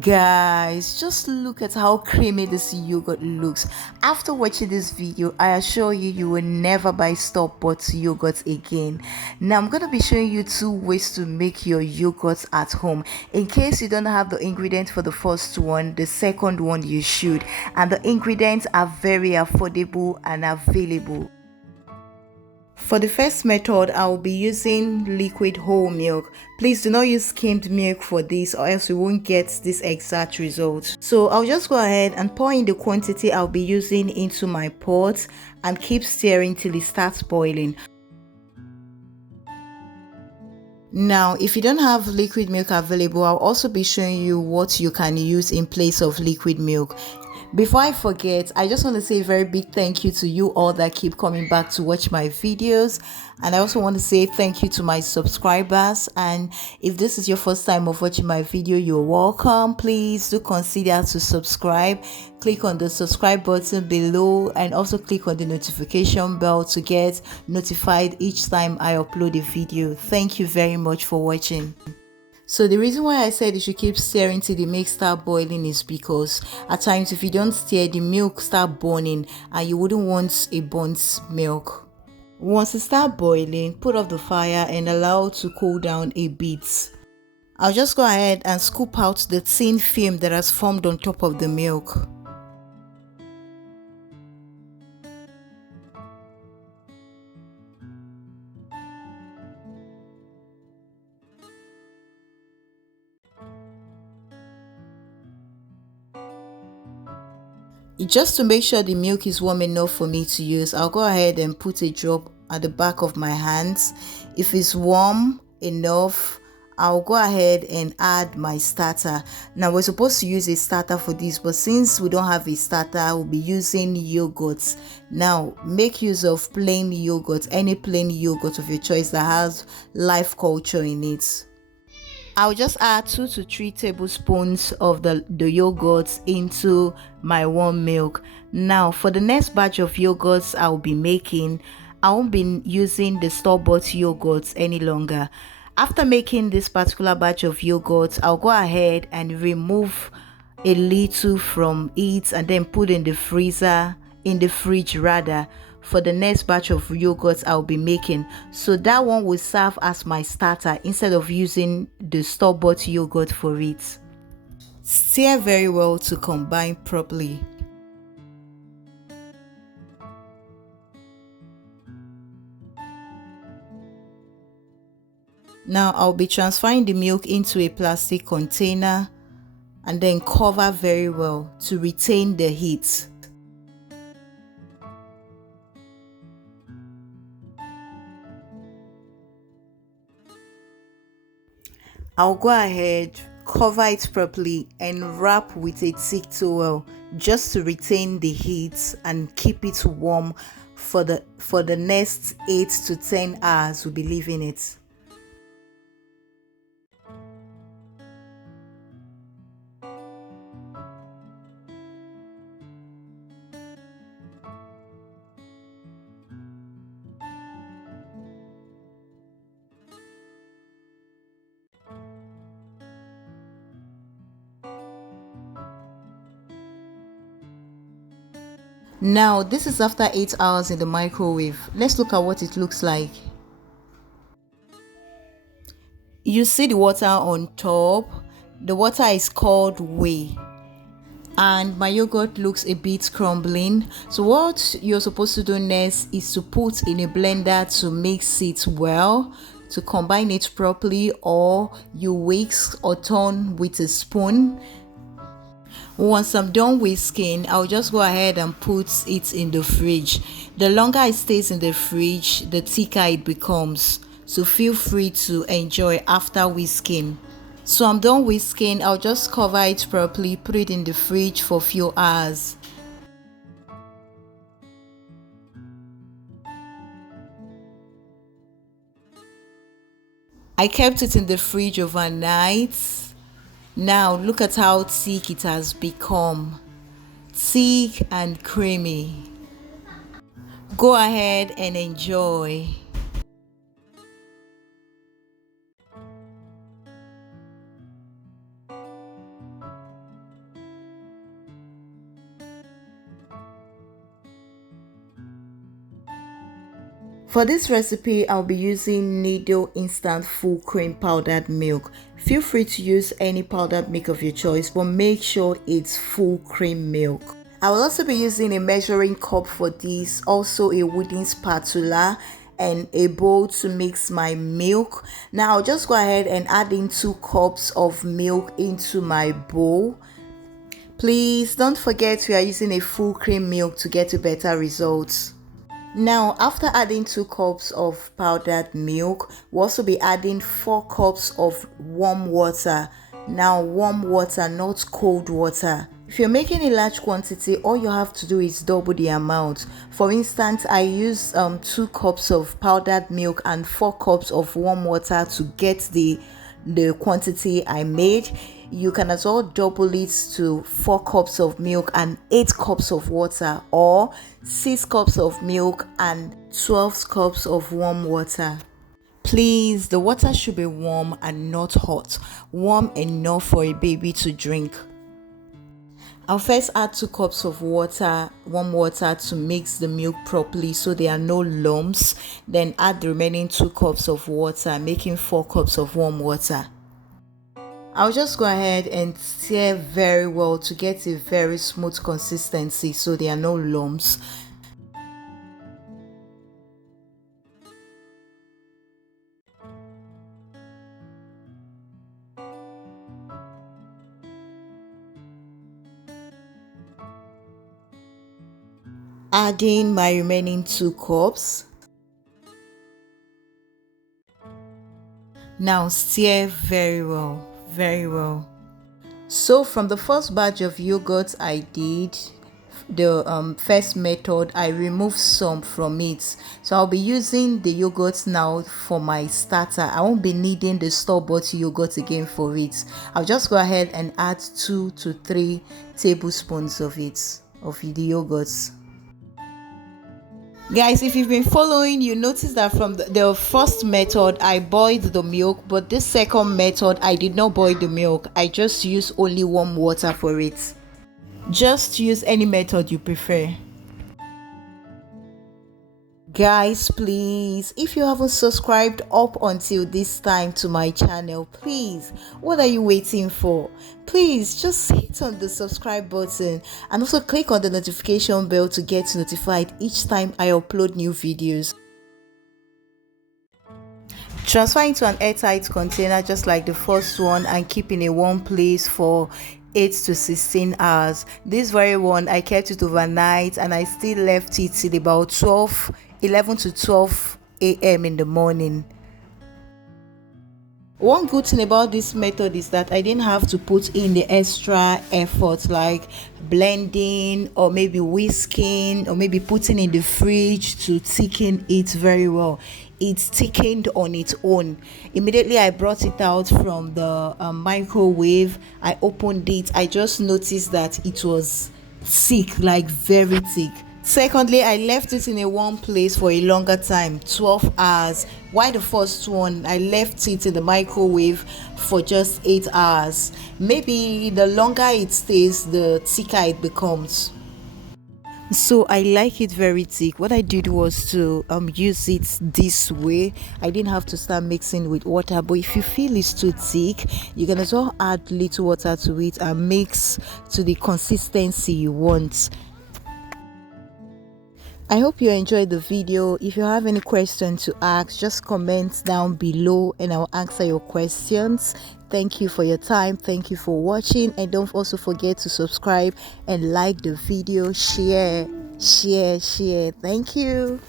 Guys, just look at how creamy this yogurt looks. After watching this video, I assure you, you will never buy store-bought yogurt again. Now, I'm going to be showing you two ways to make your yogurt at home. In case you don't have the ingredients for the first one, the second one you should. And the ingredients are very affordable and available. For the first method, I will be using liquid whole milk. Please do not use skimmed milk for this or else you won't get this exact result. So I'll just go ahead and pour in the quantity I'll be using into my pot and keep stirring till it starts boiling. Now, if you don't have liquid milk available, I'll also be showing you what you can use in place of liquid milk. Before I forget, I just want to say a very big thank you to you all that keep coming back to watch my videos. And I also want to say thank you to my subscribers. And if this is your first time of watching my video, you're welcome. Please do consider to subscribe. Click on the subscribe button below and also click on the notification bell to get notified each time I upload a video. Thank you very much for watching. So the reason why I said you should keep stirring till the milk start boiling is because at times if you don't stir, the milk start burning and you wouldn't want a burnt milk. Once it start boiling, put off the fire and allow it to cool down a bit. I'll just go ahead and scoop out the thin film that has formed on top of the milk. Just to make sure the milk is warm enough for me to use, I'll go ahead and put a drop at the back of my hands. If it's warm enough, I'll go ahead and add my starter. Now we're supposed to use a starter for this, but since we don't have a starter, we'll be using yogurt. Now make use of plain yogurt, any plain yogurt of your choice that has life culture in it. I'll just add 2 to 3 tablespoons of the yogurt into my warm milk. Now for the next batch of yogurts I'll be making, I won't be using the store-bought yogurts any longer. After making this particular batch of yogurt, I'll go ahead and remove a little from it and then put in the fridge rather, for the next batch of yogurt I'll be making. So that one will serve as my starter instead of using the store-bought yogurt for it. Stir very well to combine properly. Now I'll be transferring the milk into a plastic container and then cover very well to retain the heat. I'll go ahead, cover it properly and wrap with a thick towel just to retain the heat and keep it warm for the next 8 to 10 hours we'll be leaving it. Now this is after 8 hours in the microwave. Let's look at what it looks like. You see the water on top. The water is called whey. And my yogurt looks a bit crumbling. So what you're supposed to do next is to put in a blender to mix it well, to combine it properly, or you whisk or turn with a spoon. Once I'm done whisking, I'll just go ahead and put it in the fridge. The longer it stays in the fridge, the thicker it becomes. So feel free to enjoy after whisking. So I'm done whisking, I'll just cover it properly, put it in the fridge for a few hours. I kept it in the fridge overnight. Now look at how thick it has become. Thick and creamy. Go ahead and enjoy. For this recipe, I'll be using Nido instant full cream powdered milk. Feel free to use any powdered milk of your choice, but make sure it's full cream milk. I will also be using a measuring cup for this, also a wooden spatula and a bowl to mix my milk. Now I'll just go ahead and add in 2 cups of milk into my bowl. Please don't forget we are using a full cream milk to get a better result. Now, after adding 2 cups of powdered milk, we'll also be adding 4 cups of warm water. Now, warm water, not cold water. If you're making a large quantity, all you have to do is double the amount. For instance, I use 2 cups of powdered milk and 4 cups of warm water to get the quantity I made. You can as well double it to 4 cups of milk and 8 cups of water, or 6 cups of milk and 12 cups of warm water. Please, the water should be warm and not hot, warm enough for a baby to drink. I'll first add 2 cups of water, warm water, to mix the milk properly so there are no lumps. Then add the remaining 2 cups of water, making 4 cups of warm water. I'll just go ahead and stir very well to get a very smooth consistency so there are no lumps. Adding my remaining 2 cups. Now stir very well, very well. So from the first batch of yogurt I did, the first method, I removed some from it. So I'll be using the yogurt now for my starter. I won't be needing the store-bought yogurt again for it. I'll just go ahead and add 2 to 3 tablespoons of it, of the yogurt. Guys, if you've been following, you notice that from the first method I boiled the milk, but this second method I did not boil the milk. I just used only warm water for it. Just use any method you prefer. Guys, please, if you haven't subscribed up until this time to my channel, please, what are you waiting for? Please just hit on the subscribe button and also click on the notification bell to get notified each time I upload new videos. Transfer into an airtight container just like the first one and keep in a warm place for 8 to 16 hours. This very one, I kept it overnight and I still left it till about 11 to 12 a.m. in the morning. One good thing about this method is that I didn't have to put in the extra effort like blending or maybe whisking or maybe putting in the fridge to thicken it very well. It's thickened on its own. Immediately I brought it out from the microwave, I opened it, I just noticed that it was thick, like very thick. Secondly, I left it in a warm place for a longer time, 12 hours, while the first one I left it in the microwave for just 8 hours. Maybe the longer it stays, the thicker it becomes. So I like it very thick. What I did was to use it this way. I didn't have to start mixing with water, but if you feel it's too thick, you can as well add little water to it and mix to the consistency you want. I hope you enjoyed the video. If you have any questions to ask, just comment down below and I'll answer your questions. Thank you for your time. Thank you for watching, and don't also forget to subscribe and like the video. Share. Thank you.